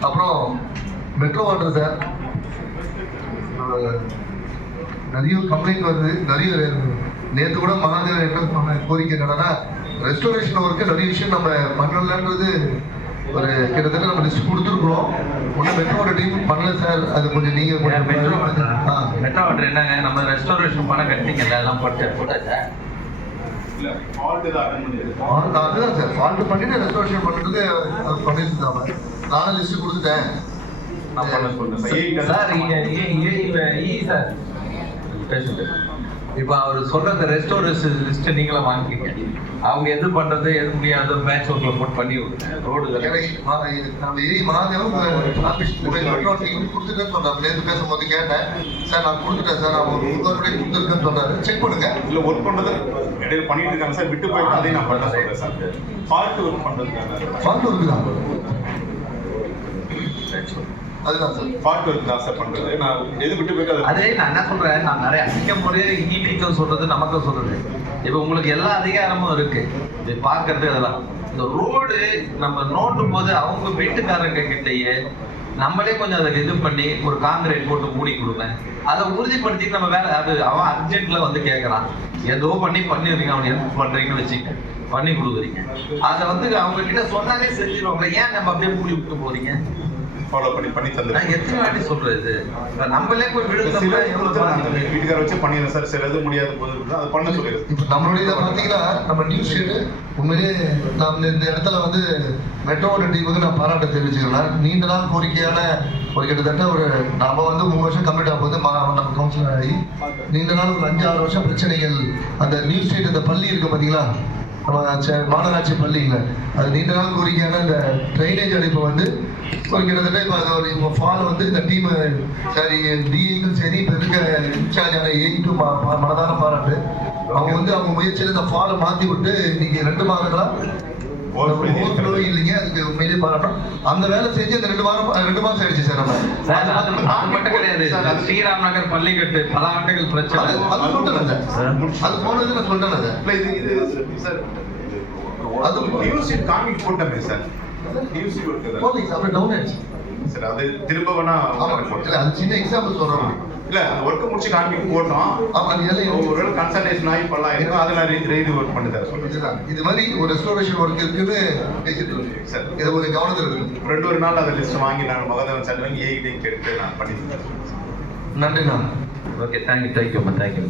அப்புறம் metro water sir நிறைய complaint வருது நிறைய நேற்று கூட மகாதேவன் என்ன சொன்ன கோரிக்கை என்னன்னா ரெஸ்டோரேஷன் ஒர்க்கு நிறைய விஷயம் நம்ம பண்ணலன்றது ஒரு கிட்டத்தட்ட நம்ம லிஸ்ட் கொடுத்துருக்குறோம். ஒன்றும் மெட்ரோட டீம் பண்ணல சார் அது கொஞ்சம் நீங்க கொஞ்சம் மெட்ரோ. மெட்ரோ வாட்டர் என்னங்க? நம்ம ரெஸ்டாரேஷன் பணம் கட்டிங்கல்ல எல்லாம் போட்டு போட்டாச்சா இல்ல? ஃபால்ட் தான் சார் ஃபால்ட் பண்ணிட்டு ரெஸ்டோரேஷன் பண்ணிட்டு அது பண்ணிருந்தாங்க நானும் லிஸ்ட் கொடுத்துட்டேன். நான் பண்ண சொல்றேன். சார் ஏய் சார் இங்க சார். பேசுங்க. இப்போ அவர் சொல்ற அந்த ரெஸ்டாரேஷன் லிஸ்ட் நீங்களும் வாங்கிக்கங்க. அவங்க எது பண்றது எது முடியாதோ மேட்ச் ஒர்க்ல போட்டு பண்ணி விடுங்க. ரோடு கொடுத்துட்டேன்னு சொல்றாரு நேற்று பேசும்போது கேட்டேன். சார் நான் கொடுத்துட்டேன் சார். நான் ஒரு கொடுத்துருக்கேன்னு சொல்றாரு செக் பண்ணுங்க. இல்ல ஒர்க் பண்றது இடையில பண்ணிட்டு இருக்காங்க சார். விட்டு போயிட்டு அதையும் நான் பண்ண சொல்றேன் சார். ஃபால்ட் ஒர்க் பண்றதுக்காக. ஃபால்ட் இருக்குதான் அதுதான் சார் ஃபால்ட் ஒர்க் தான் சார் பண்றது. நான் எது விட்டு போயிட்டு அதை நான் என்ன சொல்றேன் நான் நிறைய அதிக முறை ஈபிக்கும் சொல்றது நமக்கும் சொல்றது. இப்போ உங்களுக்கு எல்லா அதிகாரமும் இருக்கு. இது பார்க்கறது அதெல்லாம் இந்த ரோடு நம்ம நோண்டும் போது அவங்க வீட்டுக்காரங்க கிட்டயே நம்மளே கொஞ்சம் அதை இது பண்ணி ஒரு காங்கிரீட் போட்டு மூடி கொடுங்க. அதை உறுதிப்படுத்தி நம்ம வேலை அது அவன் அர்ஜென்ட்ல வந்து கேட்கறான் ஏதோ பண்ணி பண்ணிடுறீங்க. அவன் என்ன பண்றீங்கன்னு வச்சுக்க பண்ணி கொடுக்குறீங்க. அதை வந்து அவங்க கிட்ட சொன்னாலே செஞ்சிருவாங்க. ஏன் நம்ம அப்படியே மூடி விட்டு போறீங்க? ஃபாலோ பண்ணி பண்ணி நான் தந்துருக்கேன் எத்தனை வாட்டி சொல்றது நம்மளே போய் விழுந்தோம்னா? வீட்டுக்கார வச்சு பண்ணிடுறேன் சார். சில இது முடியாத போது அதை பண்ண சொல்லிடுறேன். இப்போ நம்மளுடைய இதை பார்த்தீங்கன்னா நம்ம நியூஸ் ஷீட்டு உண்மையிலேயே நான் இந்த- இடத்துல வந்து மெட்ரோட டீமுக்கு நான் பாராட்ட தெரிவிச்சுக்கிறேன். நீண்ட நாள் கோரிக்கையான ஒரு கிட்டத்தட்ட ஒரு நாம வந்து மூணு வருஷம் கம்ப்ளீட் ஆகும் போது நம்ம கவுன்சிலர் ஆகி நீண்ட நாள் ஒரு அஞ்சு ஆறு வருஷம் பிரச்சனைகள் அந்த நியூஸ் ஸ்ட்ரீட் இந்த பள்ளி இருக்கு பார்த்தீங்களா? நம்ம மாநகராட்சி பள்ளியில். அது நீண்ட நாள் கோரிக்கையான இந்த ட்ரைனேஜ் அடைப்பு வந்து ஒரு கிட்டத்தட்ட இப்போ அது ஒரு இப்போ ஃபால் வந்து இந்த டீம் சரி டிஐக்கும் சரி இப்போ இருக்க இன்சார்ஜான ஏஐக்கும் மனதான பாராட்டு. அவங்க வந்து அவங்க முயற்சியில் இந்த ஃபாலை மாற்றி விட்டு இன்னைக்கு ரெண்டு மாதங்களாக இல்லைங்க அதுக்கு உண்மையிலேயே பாராட்டும் அந்த வேலை செஞ்சு அந்த ரெண்டு வாரம் ரெண்டு மாசம் ஆயிடுச்சு சார் நம்ம சார், அது மட்டும் கிடையாது அது ஸ்ரீராம் நகர் பள்ளிக்கட்டு பல ஆண்டுகள் பிரச்சனை அது சார் அது போனது நான் அதை இல்ல இது இது சார் அது நியூஸ் காமிக் போட்டமே சார் நியூஸ் சார் அப்படியே டவுன் ஆயிடுச்சு சார் அது திரும்ப வேணா அது சின்ன எக்ஸாம்பிள் சொல்கிறோம் இல்ல அந்த ஒர்க் முடிச்சு காமிக் போட்டோம். ஒருவேளை கன்சல்டேஷன் ஆகி பண்ணலாம் இருக்கும் அதை நான் ரெய்து ஒர்க் பண்ணி தர சொல்றேன். இது மாதிரி ஒரு ரெஸ்டோரேஷன் ஒர்க் இருக்குன்னு பேசிட்டு இருக்கோம் சார். இதை கொஞ்சம் கவனத்தில் இருக்கு ரெண்டு ஒரு நாள் அதை லிஸ்ட் வாங்கி நான் மகதவன் சார் வாங்கி ஏகிட்டையும் கேட்டு நான் பண்ணி தரேன் நன்றி நான். Okay thank you thank you thank you